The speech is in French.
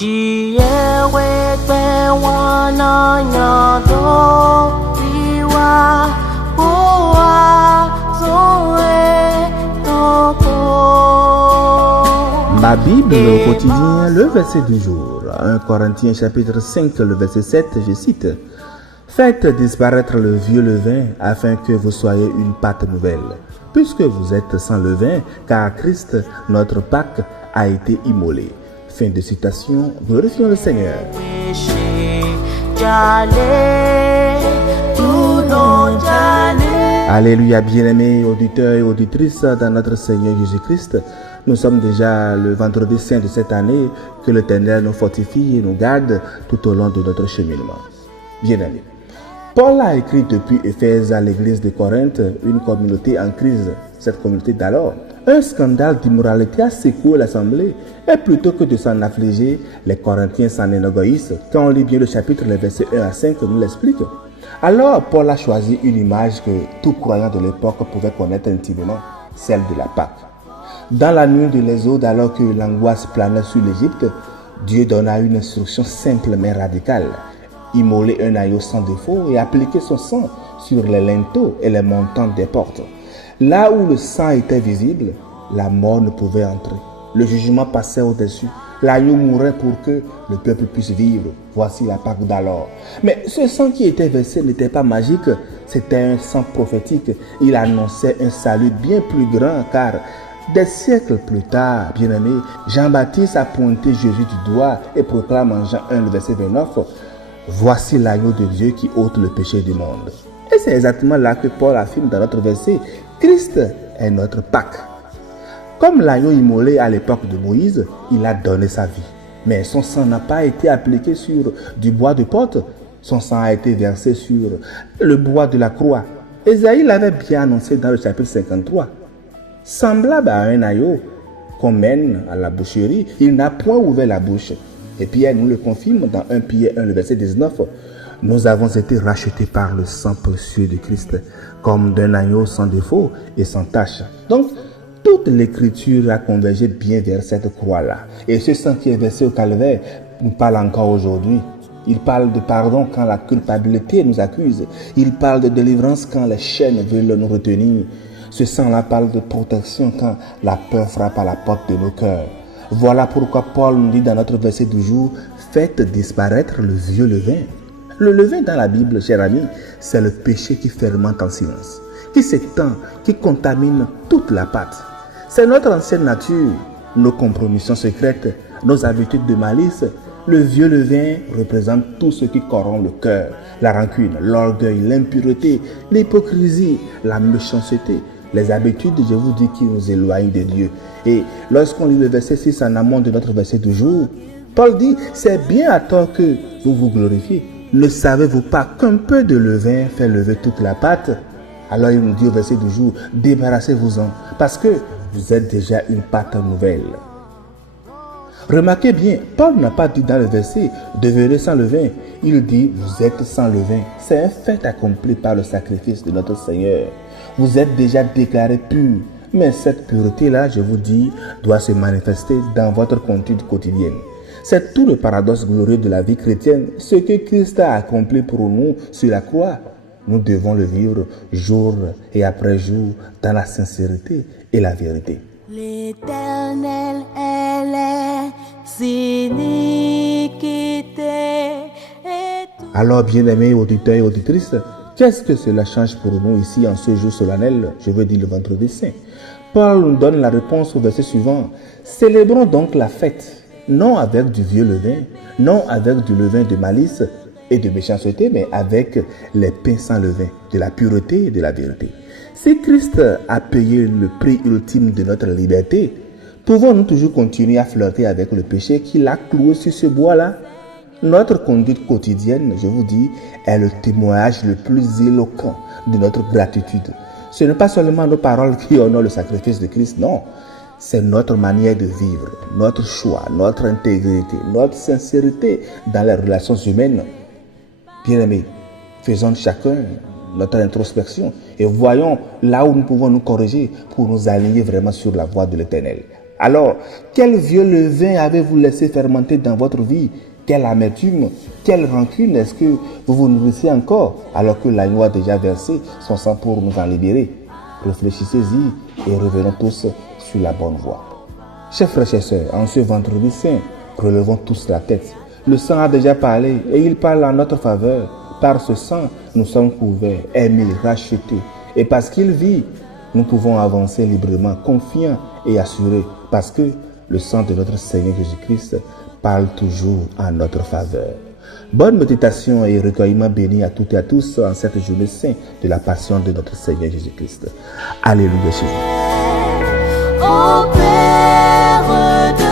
Ma Bible au quotidien, le verset du jour, 1 Corinthiens chapitre 5, le verset 7, je cite: Faites disparaître le vieux levain afin que vous soyez une pâte nouvelle, puisque vous êtes sans levain, car Christ, notre Pâque, a été immolé. Fin de citation, glorifions le Seigneur. Alléluia, bien-aimés auditeurs et auditrices dans notre Seigneur Jésus-Christ. Nous sommes déjà le vendredi saint de cette année. Que l'Éternel nous fortifie et nous garde tout au long de notre cheminement. Bien-aimés, Paul a écrit depuis Éphèse à l'église de Corinthe, une communauté en crise, cette communauté d'alors. Un scandale d'immoralité a secoué l'assemblée et plutôt que de s'en affliger, les Corinthiens s'en énorgueillissent. Quand on lit bien le chapitre, les versets 1 à 5 nous l'explique. Alors Paul a choisi une image que tout croyant de l'époque pouvait connaître intimement, celle de la Pâque. Dans la nuit de l'Exode, alors que l'angoisse planait sur l'Égypte, Dieu donna une instruction simple mais radicale: immoler un agneau sans défaut et appliquer son sang sur les linteaux et les montants des portes. Là où le sang était visible, la mort ne pouvait entrer. Le jugement passait au-dessus. L'agneau mourait pour que le peuple puisse vivre. Voici la Pâque d'alors. Mais ce sang qui était versé n'était pas magique, c'était un sang prophétique. Il annonçait un salut bien plus grand, car des siècles plus tard, bien-aimé, Jean-Baptiste a pointé Jésus du doigt et proclame en Jean 1, le verset 29, « Voici l'agneau de Dieu qui ôte le péché du monde. » Et c'est exactement là que Paul affirme dans notre verset: Christ est notre Pâque. Comme l'agneau immolé à l'époque de Moïse, il a donné sa vie. Mais son sang n'a pas été appliqué sur du bois de porte, son sang a été versé sur le bois de la croix. Ésaïe l'avait bien annoncé dans le chapitre 53. Semblable à un agneau qu'on mène à la boucherie, il n'a point ouvert la bouche. Et Pierre nous le confirme dans 1 Pierre 1, le verset 19. Nous avons été rachetés par le sang précieux de Christ, comme d'un agneau sans défaut et sans tache. Donc, toute l'écriture a convergé bien vers cette croix-là. Et ce sang qui est versé au calvaire nous parle encore aujourd'hui. Il parle de pardon quand la culpabilité nous accuse. Il parle de délivrance quand les chaînes veulent nous retenir. Ce sang-là parle de protection quand la peur frappe à la porte de nos cœurs. Voilà pourquoi Paul nous dit dans notre verset du jour: faites disparaître le vieux levain. Le levain dans la Bible, cher ami, c'est le péché qui fermente en silence, qui s'étend, qui contamine toute la pâte. C'est notre ancienne nature, nos compromissions secrètes, nos habitudes de malice. Le vieux levain représente tout ce qui corrompt le cœur: la rancune, l'orgueil, l'impureté, l'hypocrisie, la méchanceté. Les habitudes, je vous dis, qui nous éloignent de Dieu. Et lorsqu'on lit le verset 6 en amont de notre verset du jour, Paul dit: c'est bien à tort que vous vous glorifiez. Ne savez-vous pas qu'un peu de levain fait lever toute la pâte? Alors il nous dit au verset du jour: débarrassez-vous-en, parce que vous êtes déjà une pâte nouvelle. Remarquez bien, Paul n'a pas dit dans le verset devenez sans levain. Il dit vous êtes sans levain. C'est un fait accompli par le sacrifice de notre Seigneur. Vous êtes déjà déclarés purs. Mais cette pureté-là, je vous dis, doit se manifester dans votre conduite quotidienne. C'est tout le paradoxe glorieux de la vie chrétienne. Ce que Christ a accompli pour nous sur la croix, nous devons le vivre jour et après jour dans la sincérité et la vérité. L'Éternel est iniquité. Alors, bien-aimés auditeurs et auditrices, qu'est-ce que cela change pour nous ici en ce jour solennel, je veux dire le vendredi saint? Paul nous donne la réponse au verset suivant. Célébrons donc la fête, non avec du vieux levain, non avec du levain de malice et de méchanceté, mais avec les pains sans levain, de la pureté et de la vérité. Si Christ a payé le prix ultime de notre liberté, pouvons-nous toujours continuer à flirter avec le péché qu'il a cloué sur ce bois-là? Notre conduite quotidienne, je vous dis, est le témoignage le plus éloquent de notre gratitude. Ce n'est pas seulement nos paroles qui honorent le sacrifice de Christ, non. C'est notre manière de vivre, notre choix, notre intégrité, notre sincérité dans les relations humaines. Bien-aimés, faisons chacun notre introspection et voyons là où nous pouvons nous corriger pour nous aligner vraiment sur la voie de l'Éternel. Alors, quel vieux levain avez-vous laissé fermenter dans votre vie? Quelle amertume, quelle rancune est-ce que vous vous nourrissez encore alors que l'agneau a déjà versé son sang pour nous en libérer? Réfléchissez-y et revenons tous sur la bonne voie. Chers frères et sœurs, en ce vendredi saint, relevons tous la tête. Le sang a déjà parlé et il parle en notre faveur. Par ce sang, nous sommes couverts, aimés, rachetés. Et parce qu'il vit, nous pouvons avancer librement, confiants et assurés. Parce que le sang de notre Seigneur Jésus-Christ parle toujours en notre faveur. Bonne méditation et recueillement béni à toutes et à tous en cette journée sainte de la passion de notre Seigneur Jésus-Christ. Alléluia Jésus. Au Père de